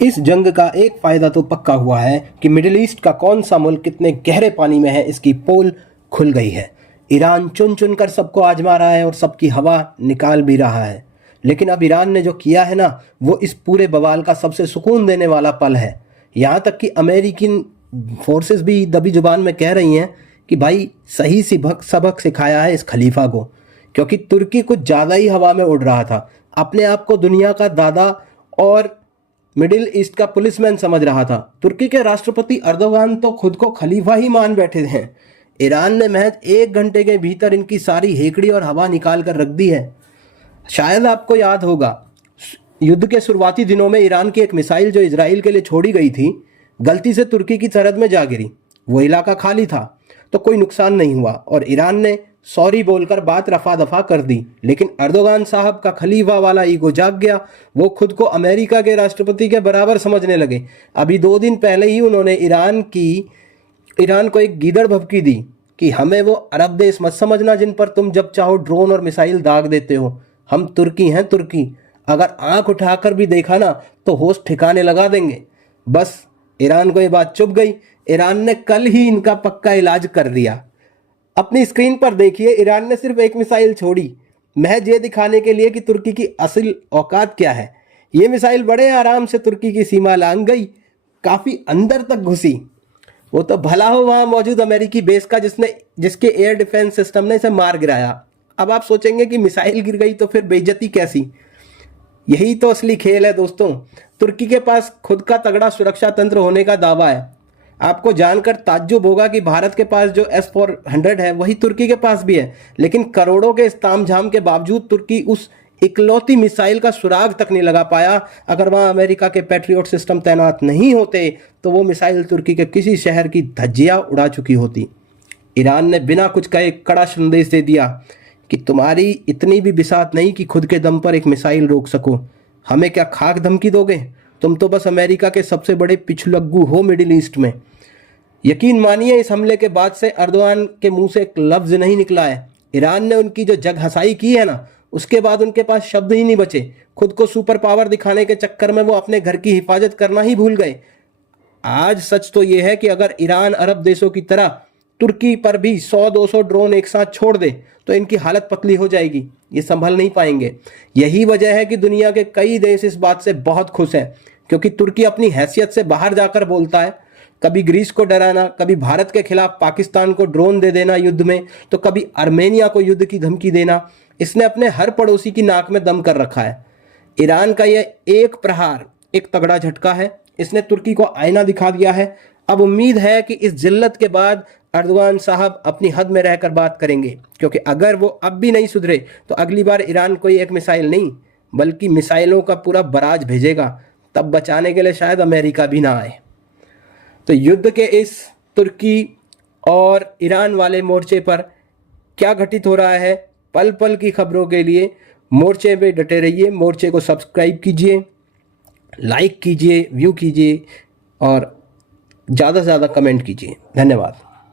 इस जंग का एक फ़ायदा तो पक्का हुआ है कि मिडिल ईस्ट का कौन सा मुल्क कितने गहरे पानी में है, इसकी पोल खुल गई है। ईरान चुन चुन कर सबको आजमा रहा है और सबकी हवा निकाल भी रहा है। लेकिन अब ईरान ने जो किया है ना, वो इस पूरे बवाल का सबसे सुकून देने वाला पल है। यहाँ तक कि अमेरिकन फोर्सेस भी दबी जुबान में कह रही हैं कि भाई सही सबक सिखाया है इस खलीफा को, क्योंकि तुर्की कुछ ज़्यादा ही हवा में उड़ रहा था। अपने आप को दुनिया का दादा और मिडिल ईस्ट का पुलिसमैन समझ रहा था। तुर्की के राष्ट्रपति अर्दोगान तो खुद को खलीफा ही मान बैठे हैं। ईरान ने महज 1 घंटे के भीतर इनकी सारी हेकड़ी और हवा निकाल कर रख दी है। शायद आपको याद होगा, युद्ध के शुरुआती दिनों में ईरान की एक मिसाइल जो इजराइल के लिए छोड़ी गई थी, गलती से तुर्की की सरहद में जा गिरी। वो इलाका खाली था तो कोई नुकसान नहीं हुआ और ईरान ने सॉरी बोलकर बात रफा दफा कर दी। लेकिन अर्दोगान साहब का खलीफा वाला ईगो जाग गया। वो खुद को अमेरिका के राष्ट्रपति के बराबर समझने लगे। अभी 2 दिन पहले ही उन्होंने ईरान को एक गीदड़ भभकी दी कि हमें वो अरब देश मत समझना जिन पर तुम जब चाहो ड्रोन और मिसाइल दाग देते हो। हम तुर्की हैं, तुर्की। अगर आंख उठाकर भी देखा ना तो होश ठिकाने लगा देंगे। बस ईरान को ये बात चुभ गई। ईरान ने कल ही इनका पक्का इलाज कर दिया। अपनी स्क्रीन पर देखिए, ईरान ने सिर्फ एक मिसाइल छोड़ी, महज ये दिखाने के लिए कि तुर्की की असल औकात क्या है। ये मिसाइल बड़े आराम से तुर्की की सीमा लांघ गई, काफ़ी अंदर तक घुसी। वो तो भला हो वहाँ मौजूद अमेरिकी बेस का जिसके एयर डिफेंस सिस्टम ने इसे मार गिराया। अब आप सोचेंगे कि मिसाइल गिर गई तो फिर बेइज्जती कैसी। यही तो असली खेल है दोस्तों। तुर्की के पास खुद का तगड़ा सुरक्षा तंत्र होने का दावा है। आपको जानकर ताज्जुब होगा कि भारत के पास जो S-400 है वही तुर्की के पास भी है। लेकिन करोड़ों के इस तामझाम के बावजूद तुर्की उस इकलौती मिसाइल का सुराग तक नहीं लगा पाया। अगर वहाँ अमेरिका के पैट्रियट सिस्टम तैनात नहीं होते तो वो मिसाइल तुर्की के किसी शहर की धज्जियाँ उड़ा चुकी होती। ईरान ने बिना कुछ कहे कड़ा संदेश दे दिया कि तुम्हारी इतनी भी बिसात नहीं कि खुद के दम पर एक मिसाइल रोक सको। हमें क्या खाक धमकी दोगे? तुम तो बस अमेरिका के सबसे बड़े पिछलग्गू हो मिडिल ईस्ट में। यकीन मानिए, इस हमले के बाद से अर्दोगान के मुंह से एक लफ्ज़ नहीं निकला है। ईरान ने उनकी जो जग हसाई की है ना, उसके बाद उनके पास शब्द ही नहीं बचे। खुद को सुपर पावर दिखाने के चक्कर में वो अपने घर की हिफाजत करना ही भूल गए। आज सच तो ये है कि अगर ईरान अरब देशों की तरह तुर्की पर भी 100-200 ड्रोन एक साथ छोड़ दे तो इनकी हालत पतली हो जाएगी। ये संभल नहीं पाएंगे। यही वजह है कि दुनिया के कई देश इस बात से बहुत खुश हैं, क्योंकि तुर्की अपनी हैसियत से बाहर जाकर बोलता है। कभी ग्रीस को डराना, कभी भारत के खिलाफ पाकिस्तान को ड्रोन दे देना युद्ध में, तो कभी आर्मेनिया को युद्ध की धमकी देना। इसने अपने हर पड़ोसी की नाक में दम कर रखा है। ईरान का यह एक प्रहार एक तगड़ा झटका है। इसने तुर्की को आईना दिखा दिया है। अब उम्मीद है कि इस जिल्लत के बाद अर्दोगान साहब अपनी हद में रहकर बात करेंगे, क्योंकि अगर वो अब भी नहीं सुधरे तो अगली बार ईरान कोई एक मिसाइल नहीं बल्कि मिसाइलों का पूरा बराज भेजेगा। तब बचाने के लिए शायद अमेरिका भी ना आए। तो युद्ध के इस तुर्की और ईरान वाले मोर्चे पर क्या घटित हो रहा है, पल पल की खबरों के लिए मोर्चे पे डटे रहिए। मोर्चे को सब्सक्राइब कीजिए, लाइक कीजिए, व्यू कीजिए और ज़्यादा से ज़्यादा कमेंट कीजिए। धन्यवाद।